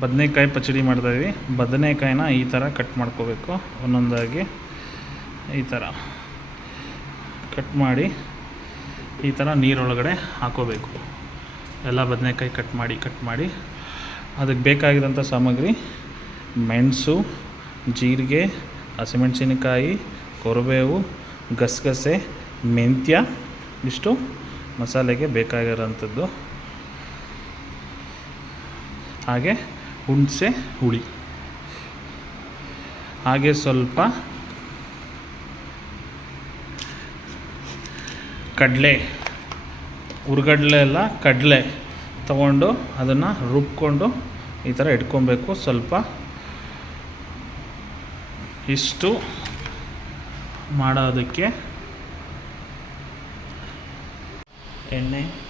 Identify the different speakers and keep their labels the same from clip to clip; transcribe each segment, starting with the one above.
Speaker 1: ಬದನೆಕಾಯಿ ಪಚಡಿ ಮಾಡ್ತಾಯಿದ್ವಿ ಬದನೆಕಾಯಿನ ಈ ಥರ ಕಟ್ ಮಾಡ್ಕೋಬೇಕು. ಒಂದೊಂದಾಗಿ ಈ ಥರ ಕಟ್ ಮಾಡಿ ಈ ಥರ ನೀರೊಳಗಡೆ ಹಾಕೋಬೇಕು. ಎಲ್ಲ ಬದನೆಕಾಯಿ ಕಟ್ ಮಾಡಿ ಕಟ್ ಮಾಡಿ. ಅದಕ್ಕೆ ಬೇಕಾಗಿರೋಂಥ ಸಾಮಗ್ರಿ, ಮೆಣಸು, ಜೀರಿಗೆ, ಹಸಿಮೆಣಸಿನಕಾಯಿ, ಕೊರಬೇವು, ಗಸಗಸೆ, ಮೆಂತ್ಯ, ಇಷ್ಟು ಮಸಾಲೆಗೆ ಬೇಕಾಗಿರೋಂಥದ್ದು. ಹಾಗೆ ಹುಣಸೆ ಹುಳಿ. ಹಾಗೆ ಸ್ವಲ್ಪ ಕಡಲೆ ಹುರ್ಗಡ್ಲೆ ಎಲ್ಲ ಕಡಲೆ ತಗೊಂಡು ಅದನ್ನು ರುಬ್ಕೊಂಡು ಈ ಥರ ಇಟ್ಕೊಬೇಕು. ಸ್ವಲ್ಪ ಇಷ್ಟು ಮಾಡೋದಕ್ಕೆ ಎಣ್ಣೆ.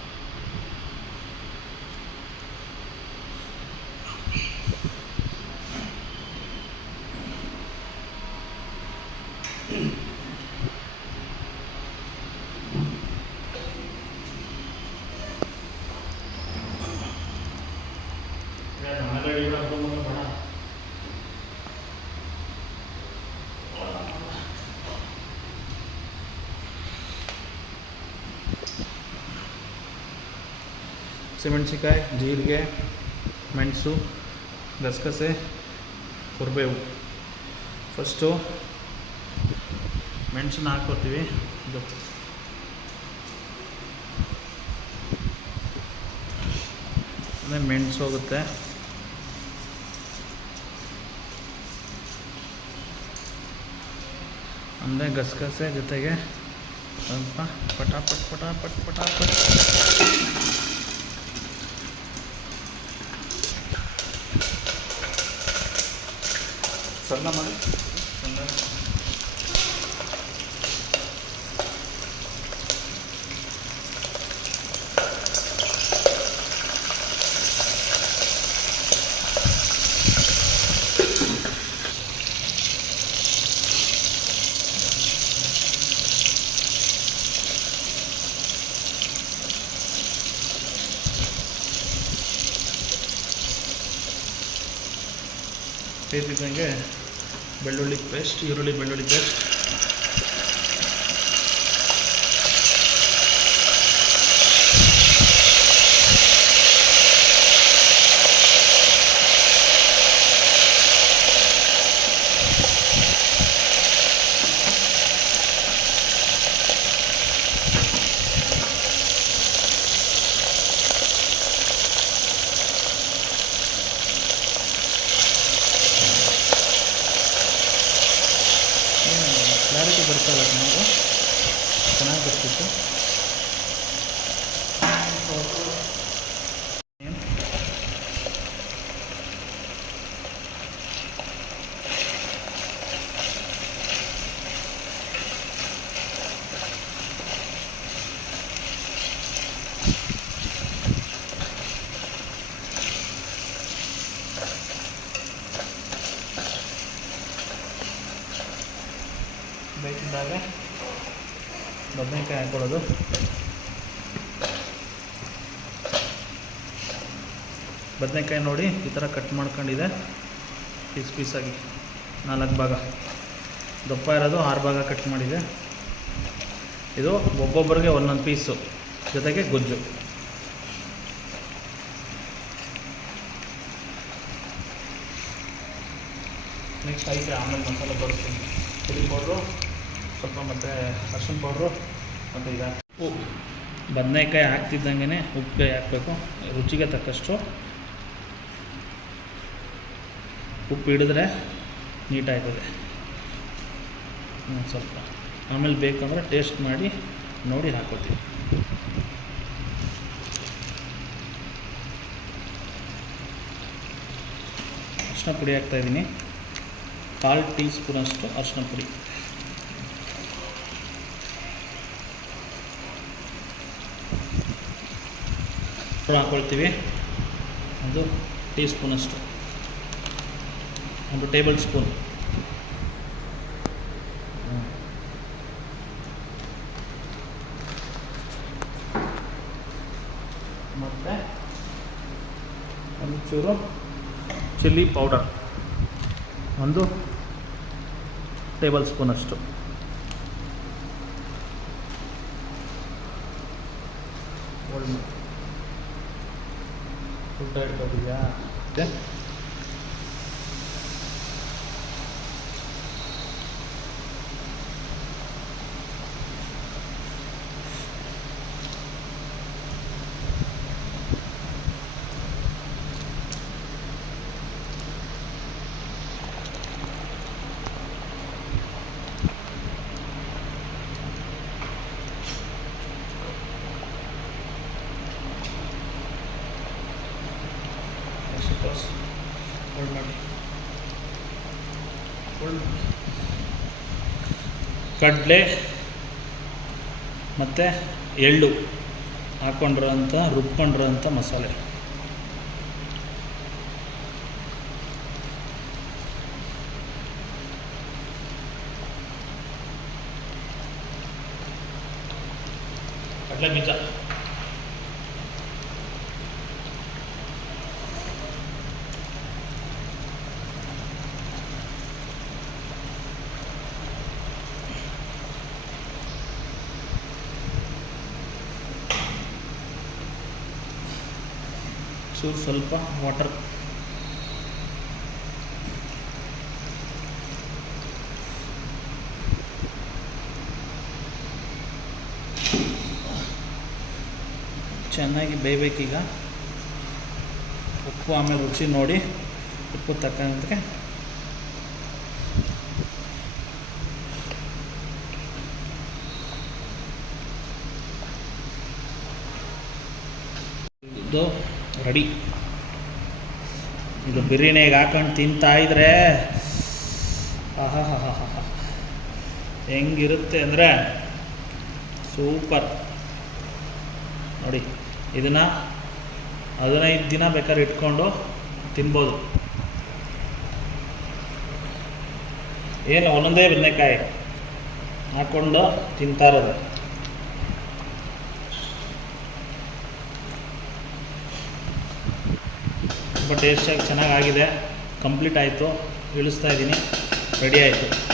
Speaker 1: ಹಸಿಮೆಣ್ಸಿಕಾಯಿ ಜೀರಿಗೆ, ಮೆಣಸು, ಗಸಗಸೆ, ಕೊರಿಬೇವು. ಫಸ್ಟು ಮೆಣಸನ್ನ ಹಾಕ್ಕೊತೀವಿ ಇದು ಅಂದರೆ ಮೆಣಸು ಹೋಗುತ್ತೆ. ಅಂದರೆ ಗಸಗಸೆ ಜೊತೆಗೆ ಸ್ವಲ್ಪ ಪಟಾಪಟ್ ಪಟಾಪಟ್ ಪಟಾಪಟ್. ಸಣ್ಣ ಮಾಡಿ ಸಣ್ಣ ಬೇಯಿಸಿದಂಗೆ ಬೆಳ್ಳುಳ್ಳಿ ಪೇಸ್ಟ್ ಈರುಳ್ಳಿ ಬೆಳ್ಳುಳ್ಳಿ ಪೇಸ್ಟ್ तड़का लगना होगा। ಬೇಕಿದ್ದಾಗ ಬದನೆಕಾಯಿ ಹಾಕೊಳ್ಳೋದು. ಬದನೆಕಾಯಿ ನೋಡಿ, ಈ ಥರ ಕಟ್ ಮಾಡ್ಕೊಂಡಿದೆ. ಪೀಸ್ ಪೀಸಾಗಿ ನಾಲ್ಕು ಭಾಗ. ದಪ್ಪ ಇರೋದು ಆರು ಭಾಗ ಕಟ್ ಮಾಡಿದೆ. ಇದು ಒಬ್ಬೊಬ್ಬರಿಗೆ ಒಂದೊಂದು ಪೀಸು, ಜೊತೆಗೆ ಗೊಜ್ಜು. ನೆಕ್ಸ್ಟ್ ಐತೆ, ಆಮೇಲೆ ಮಸಾಲೆ ಬರುತ್ತೆ ಚಿಲ್ಲಿ ಪೌಡ್ರು. ಸ್ವಲ್ಪ ಮತ್ತು ಅರ್ಶಿನ ಪೌಡ್ರು ಮತ್ತು ಈಗ ಉಪ್ಪು. ಬದನೆಕಾಯಿ ಹಾಕ್ತಿದ್ದಂಗೆ ಉಪ್ಪು ಹಾಕಬೇಕು. ರುಚಿಗೆ ತಕ್ಕಷ್ಟು ಉಪ್ಪು ಹಿಡಿದ್ರೆ ನೀಟಾಗ್ತದೆ. ಸ್ವಲ್ಪ. ಆಮೇಲೆ ಬೇಕಂದ್ರೆ ಟೇಸ್ಟ್ ಮಾಡಿ ನೋಡಿ ಹಾಕೋತೀವಿ. ಅರ್ಶಿನ ಪುಡಿ ಹಾಕ್ತಾಯಿದ್ದೀನಿ ಕಾಲು ಟೀ ಸ್ಪೂನಷ್ಟು ಅರ್ಶಿನ ಪುಡಿ. ಹಾಕ್ಕೊಳ್ತೀವಿ ಒಂದು ಟೀ ಸ್ಪೂನಷ್ಟು ಒಂದು ಟೇಬಲ್ ಸ್ಪೂನ್ ಮತ್ತು ಒಂಚೂರು ಚೂರು ಚಿಲ್ಲಿ ಪೌಡರ್ ಒಂದು ಟೇಬಲ್ ಸ್ಪೂನಷ್ಟು ಫುಡ್ ಇಟ್ಕೋತಿದ್ಯಾ ಸಪೋಸ್ ಹೋಲ್ಡ್ ಮಾಡಿ ಹೋಲ್ಡ್ ಕಡಲೆ ಮತ್ತು ಎಳ್ಳು ಹಾಕ್ಕೊಂಡಿರೋಂಥ ರುಬ್ಕೊಂಡಿರೋಂಥ ಮಸಾಲೆ. ಕಡಲೆ ಬೀಜ. ಚೂರು ಸ್ವಲ್ಪ ವಾಟರ್ ಚೆನ್ನಾಗಿ ಬೇಯಬೇಕೀಗ ಉಪ್ಪು ಆಮೇಲೆ ರುಚಿ ನೋಡಿ. ಉಪ್ಪು ತಕ್ಕಂತೆ ಇದು ರೆಡಿ. ಇದು ಬಿರಿಯಾನಿಗೆ ಹಾಕೊಂಡು ತಿಂತಾ ಇದ್ರೆ ಆಹಾ ಹೆಂಗಿರುತ್ತೆ ಅಂದರೆ ಸೂಪರ್. ನೋಡಿ, ಇದನ್ನು ಹದಿನೈದು ದಿನ ಬೇಕಾದ್ರೆ ಇಟ್ಕೊಂಡು ತಿನ್ಬೋದು. ಏನು, ಒಂದೊಂದೇ ಬದನೆಕಾಯಿ ಹಾಕ್ಕೊಂಡು ತಿಂತಾ ಇರೋದು. ತುಂಬ ಟೇಸ್ಟಾಗಿ ಚೆನ್ನಾಗಾಗಿದೆ. ಕಂಪ್ಲೀಟ್ ಆಯಿತು. ಇಳಿಸ್ತಾ ಇದ್ದೀನಿ. ರೆಡಿ ಆಯಿತು.